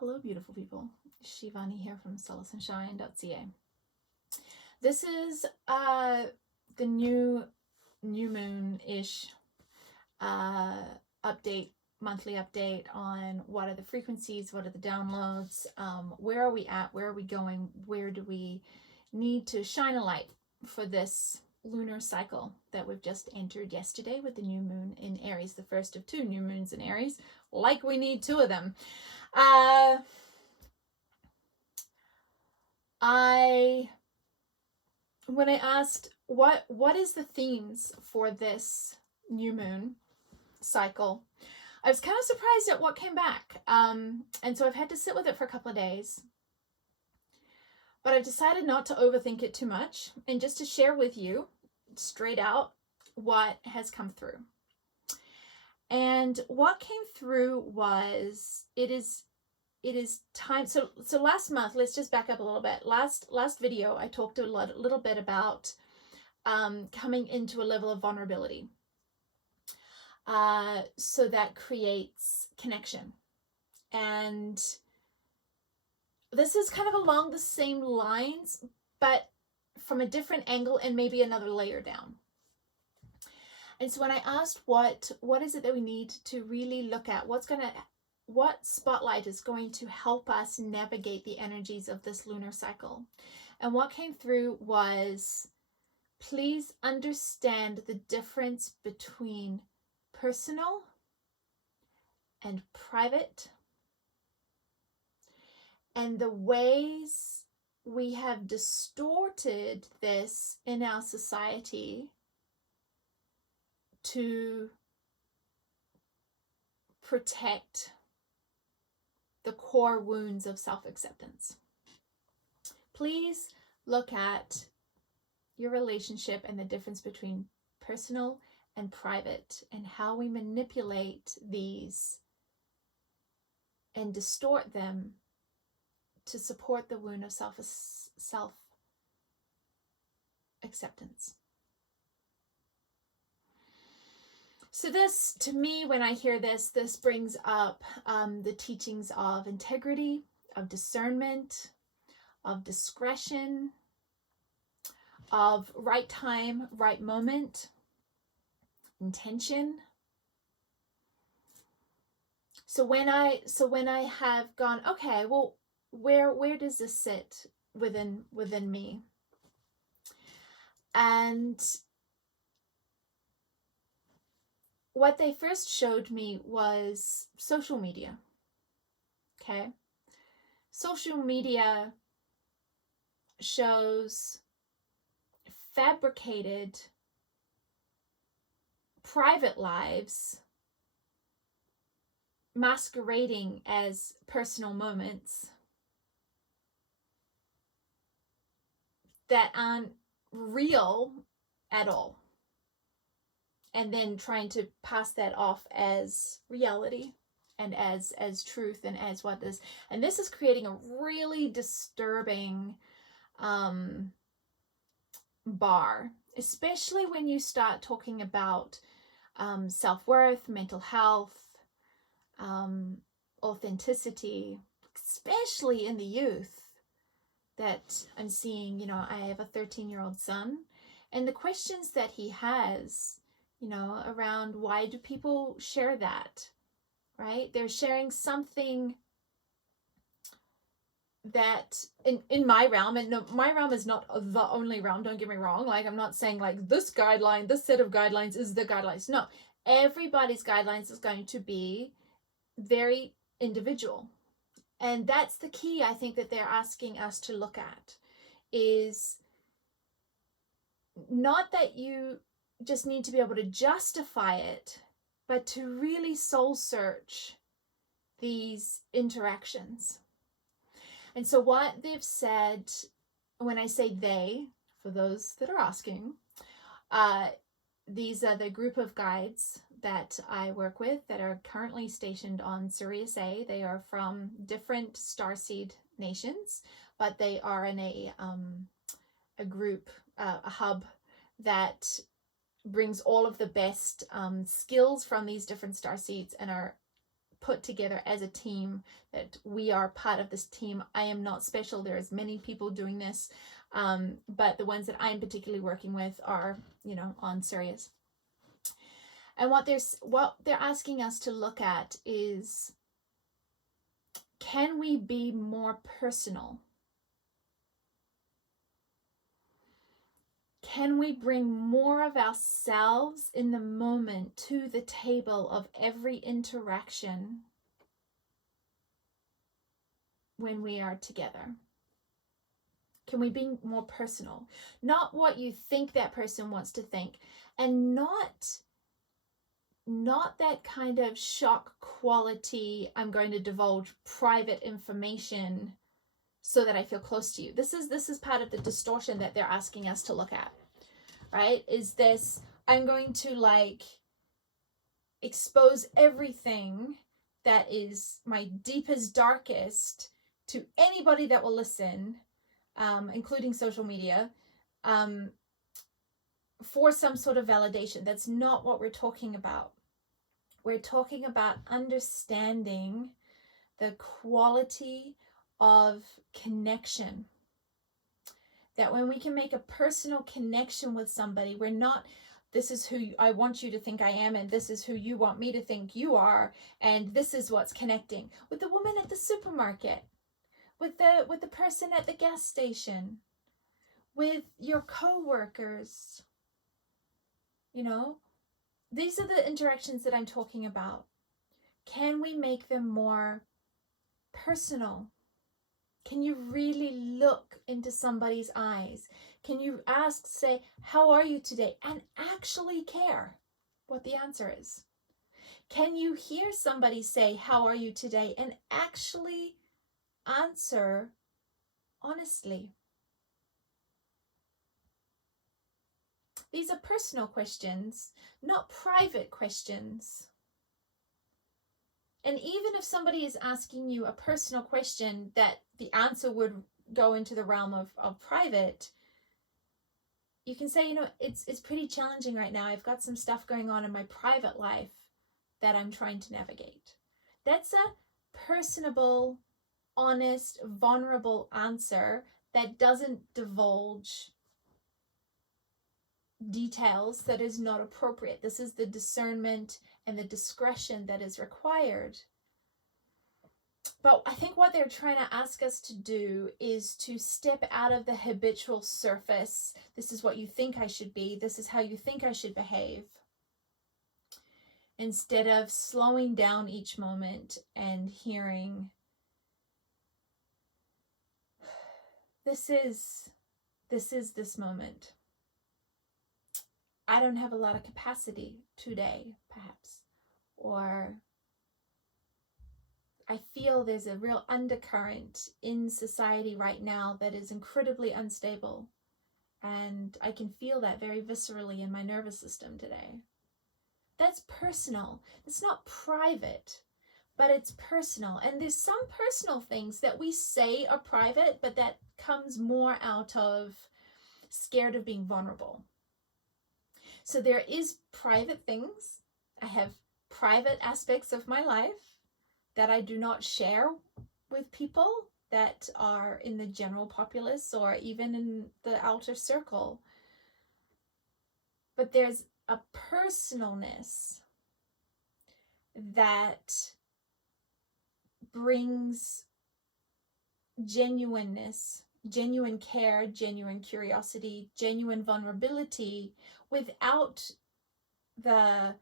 Hello, beautiful people. Shivani here from solarsunshine.ca. This is the new moon-ish update, monthly update on what are the frequencies, what are the downloads, where are we at, where are we going, where do we need to shine a light for this lunar cycle that we've just entered yesterday with the new moon in Aries, the first of two new moons in Aries, like we need two of them. When I asked what is the themes for this new moon cycle, I was kind of surprised at what came back. And so I've had to sit with it for a couple of days. But I've decided not to overthink it too much and just to share with you straight out what has come through. And what came through was it is time. So last month, let's just back up a little bit. Last video, I talked a little bit about coming into a level of vulnerability. So that creates connection. And this is kind of along the same lines, but from a different angle and maybe another layer down. And so when I asked what is it that we need to really look at, what spotlight is going to help us navigate the energies of this lunar cycle? And what came through was, please understand the difference between personal and private, and the ways we have distorted this in our society to protect the core wounds of self-acceptance. Please look at your relationship and the difference between personal and private, and how we manipulate these and distort them to support the wound of self-acceptance. So this, to me, when I hear this brings up the teachings of integrity, of discernment, of discretion, of right time, right moment, intention. So when I have gone, okay, well, where does this sit within me? And what they first showed me was social media. Okay? Social media shows fabricated private lives masquerading as personal moments that aren't real at all, and then trying to pass that off as reality and as truth and as what this, and this is creating a really disturbing bar, especially when you start talking about self-worth, mental health, authenticity, especially in the youth that I'm seeing. I have a 13-year-old son, and the questions that he has, around why do people share that, right? They're sharing something that in my realm, and no, my realm is not the only realm, don't get me wrong. Like, I'm not saying like this guideline, this set of guidelines is the guidelines. No, everybody's guidelines is going to be very individual. And that's the key, I think, that they're asking us to look at, is not that you just need to be able to justify it, but to really soul search these interactions. And so what they've said, when I say they, for those that are asking, these are the group of guides that I work with that are currently stationed on Sirius A. They are from different starseed nations, but they are in a group, a hub that brings all of the best skills from these different starseeds and are put together as a team, that we are part of this team. I am not special. There's many people doing this, but the ones that I'm particularly working with are, on serious. And what they're asking us to look at is, can we be more personal? Can we bring more of ourselves in the moment to the table of every interaction when we are together? Can we be more personal? Not what you think that person wants to think, and not that kind of shock quality, I'm going to divulge private information so that I feel close to you. This is part of the distortion that they're asking us to look at, right? Is this, I'm going to expose everything that is my deepest, darkest to anybody that will listen, including social media, for some sort of validation. That's not what we're talking about. We're talking about understanding the quality of connection. That when we can make a personal connection with somebody, we're not, this is who I want you to think I am, and this is who you want me to think you are, and this is what's connecting. With the woman at the supermarket, with the person at the gas station, with your co-workers. These are the interactions that I'm talking about. Can we make them more personal? Can you really look into somebody's eyes? Can you say, how are you today? And actually care what the answer is. Can you hear somebody say, how are you today? And actually answer honestly. These are personal questions, not private questions. And even if somebody is asking you a personal question that the answer would go into the realm of private, you can say, it's pretty challenging right now. I've got some stuff going on in my private life that I'm trying to navigate. That's a personable, honest, vulnerable answer that doesn't divulge details that is not appropriate. This is the discernment and the discretion that is required. But I think what they're trying to ask us to do is to step out of the habitual surface. This is what you think I should be. This is how you think I should behave. Instead of slowing down each moment and hearing, this is this moment. I don't have a lot of capacity today, perhaps. Or I feel there's a real undercurrent in society right now that is incredibly unstable. And I can feel that very viscerally in my nervous system today. That's personal. It's not private, but it's personal. And there's some personal things that we say are private, but that comes more out of scared of being vulnerable. So there is private things. I have private aspects of my life that I do not share with people that are in the general populace or even in the outer circle. But there's a personalness that brings genuineness, genuine care, genuine curiosity, genuine vulnerability without the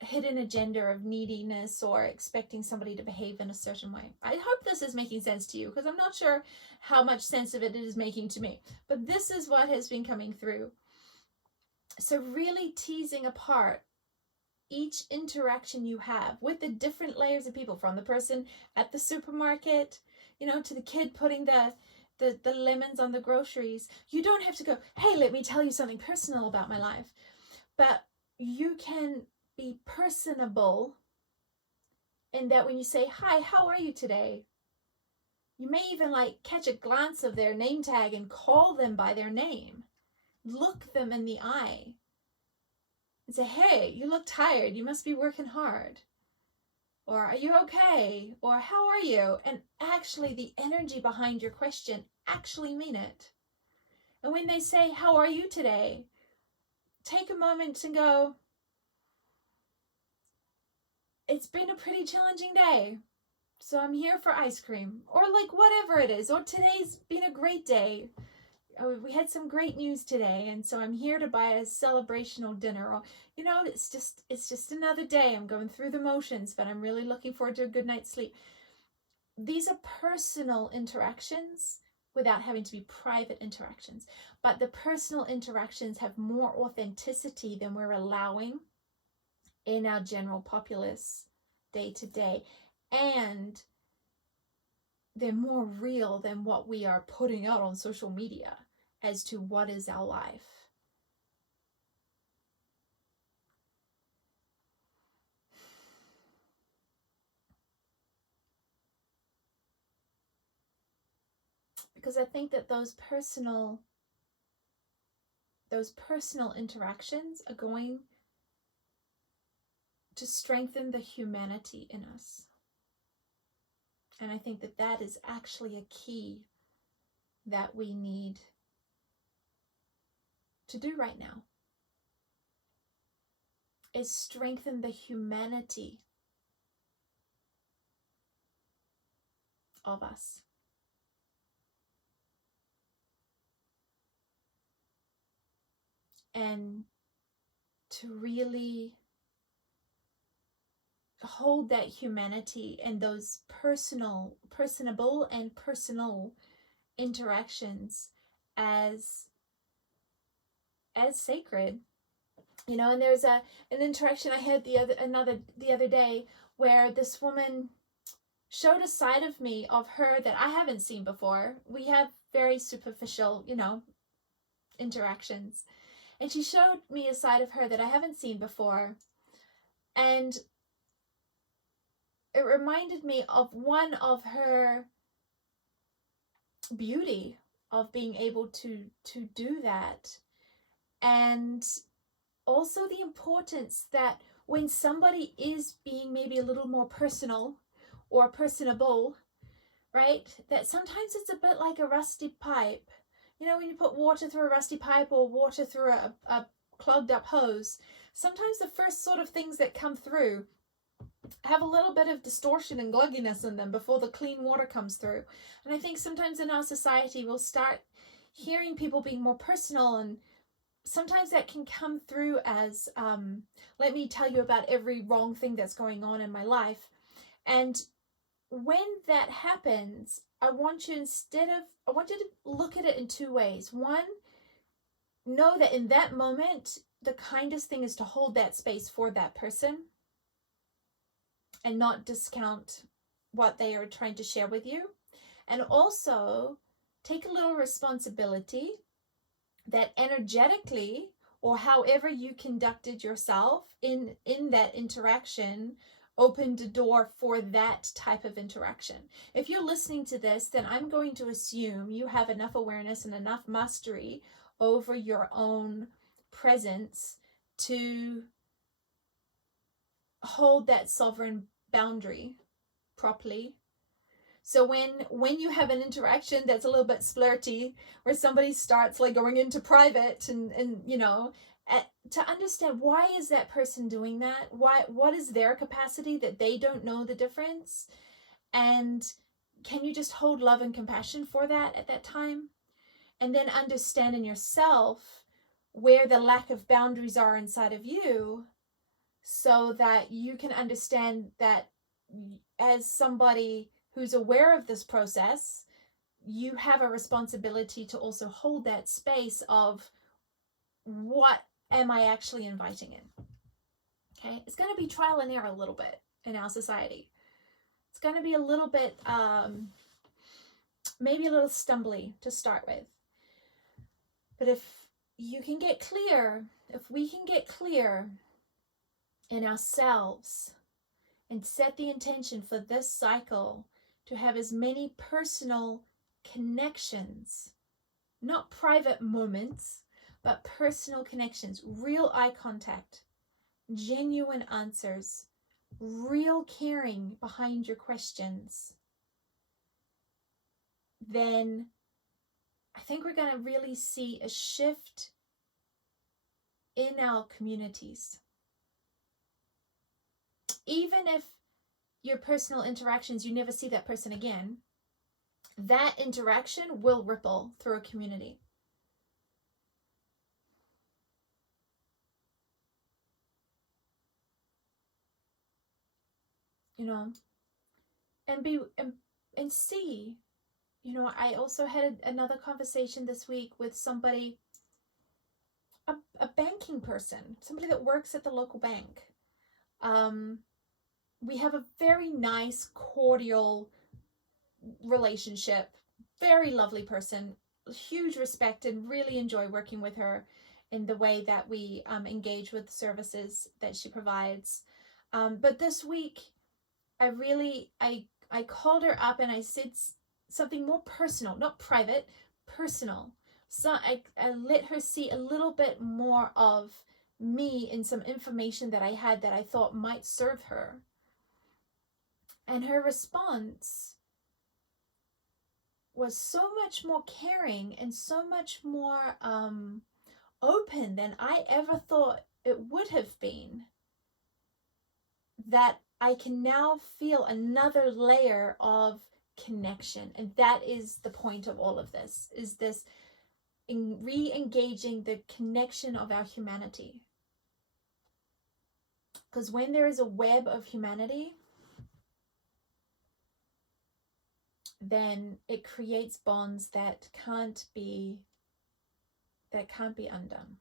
hidden agenda of neediness or expecting somebody to behave in a certain way. I hope this is making sense to you, because I'm not sure how much sense of it is making to me. But this is what has been coming through. So really teasing apart each interaction you have with the different layers of people, from the person at the supermarket, to the kid putting the lemons on the groceries. You don't have to go, hey, let me tell you something personal about my life. But you can be personable in that when you say, hi, how are you today? You may even catch a glance of their name tag and call them by their name. Look them in the eye and say, hey, you look tired. You must be working hard. or are you okay, or how are you? And actually the energy behind your question actually mean it. And when they say, how are you today? Take a moment and go, it's been a pretty challenging day, so I'm here for ice cream, or like whatever it is, or today's been a great day. We had some great news today, and so I'm here to buy a celebrational dinner. Or, it's just another day. I'm going through the motions, but I'm really looking forward to a good night's sleep. These are personal interactions without having to be private interactions. But the personal interactions have more authenticity than we're allowing in our general populace day to day. And they're more real than what we are putting out on social media as to what is our life. Because I think that those personal interactions are going to strengthen the humanity in us. And I think that that is actually a key that we need to do right now, is strengthen the humanity of us. And to really hold that humanity and those personable and personal interactions as sacred. And there's an interaction I had the other day where this woman showed a side of me, of her, that I haven't seen before. We have very superficial, interactions. And she showed me a side of her that I haven't seen before. And it reminded me of one of her beauty of being able to do that. And also the importance that when somebody is being maybe a little more personal or personable, right, that sometimes it's a bit like a rusty pipe. When you put water through a rusty pipe or water through a clogged up hose, sometimes the first sort of things that come through have a little bit of distortion and glugginess in them before the clean water comes through. And I think sometimes in our society we'll start hearing people being more personal, and sometimes that can come through as, let me tell you about every wrong thing that's going on in my life. And when that happens, I want you to look at it in two ways. One, know that in that moment, the kindest thing is to hold that space for that person and not discount what they are trying to share with you. And also take a little responsibility that energetically, or however you conducted yourself in that interaction, opened a door for that type of interaction. If you're listening to this, then I'm going to assume you have enough awareness and enough mastery over your own presence to hold that sovereign boundary properly. So when you have an interaction that's a little bit flirty, where somebody starts like going into private and to understand, why is that person doing that? What is their capacity that they don't know the difference? And can you just hold love and compassion for that at that time? And then understand in yourself where the lack of boundaries are inside of you, so that you can understand that as somebody who's aware of this process, you have a responsibility to also hold that space of, what am I actually inviting in? Okay, it's going to be trial and error a little bit in our society. It's going to be a little bit, maybe a little stumbly to start with. But if we can get clear in ourselves and set the intention for this cycle to have as many personal connections, not private moments, but personal connections, real eye contact, genuine answers, real caring behind your questions, then I think we're going to really see a shift in our communities. Even if your personal interactions, you never see that person again, that interaction will ripple through a community. You know, and see, you know, I also had another conversation this week with somebody, a banking person, somebody that works at the local bank. We have a very nice, cordial relationship, very lovely person, huge respect, and really enjoy working with her in the way that we engage with the services that she provides. But this week, I called her up and I said something more personal, not private, personal. So I let her see a little bit more of me and some information that I had that I thought might serve her. And her response was so much more caring and so much more open than I ever thought it would have been, that I can now feel another layer of connection. And that is the point of all of this, is this in re-engaging the connection of our humanity. Because when there is a web of humanity, then it creates bonds that can't be undone,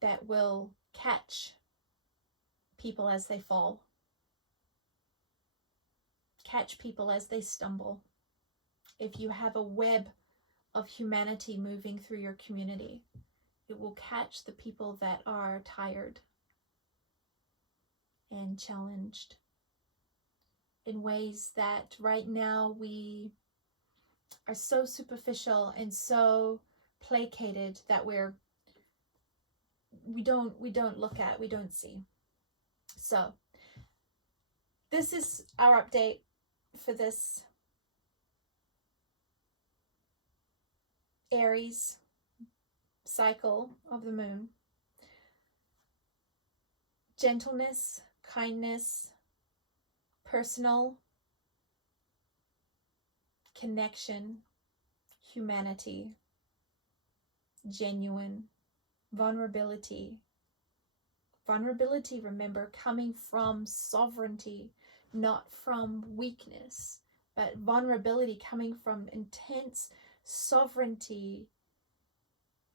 that will catch people as they fall, catch people as they stumble. If you have a web of humanity moving through your community, it will catch the people that are tired and challenged in ways that right now we are so superficial and so placated that we don't look at, we don't see. So this is our update for this Aries cycle of the moon. Gentleness, kindness, personal connection, humanity, genuine, vulnerability. Vulnerability, remember, coming from sovereignty, not from weakness, but vulnerability coming from intense sovereignty,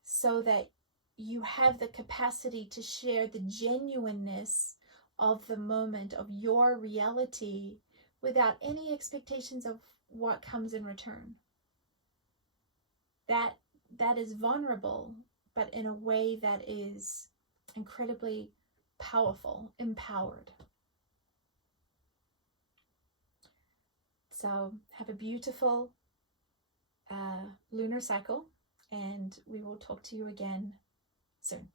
so that you have the capacity to share the genuineness of the moment, of your reality, without any expectations of what comes in return. That is vulnerable, but in a way that is incredibly powerful, empowered. So have a beautiful lunar cycle, and we will talk to you again soon.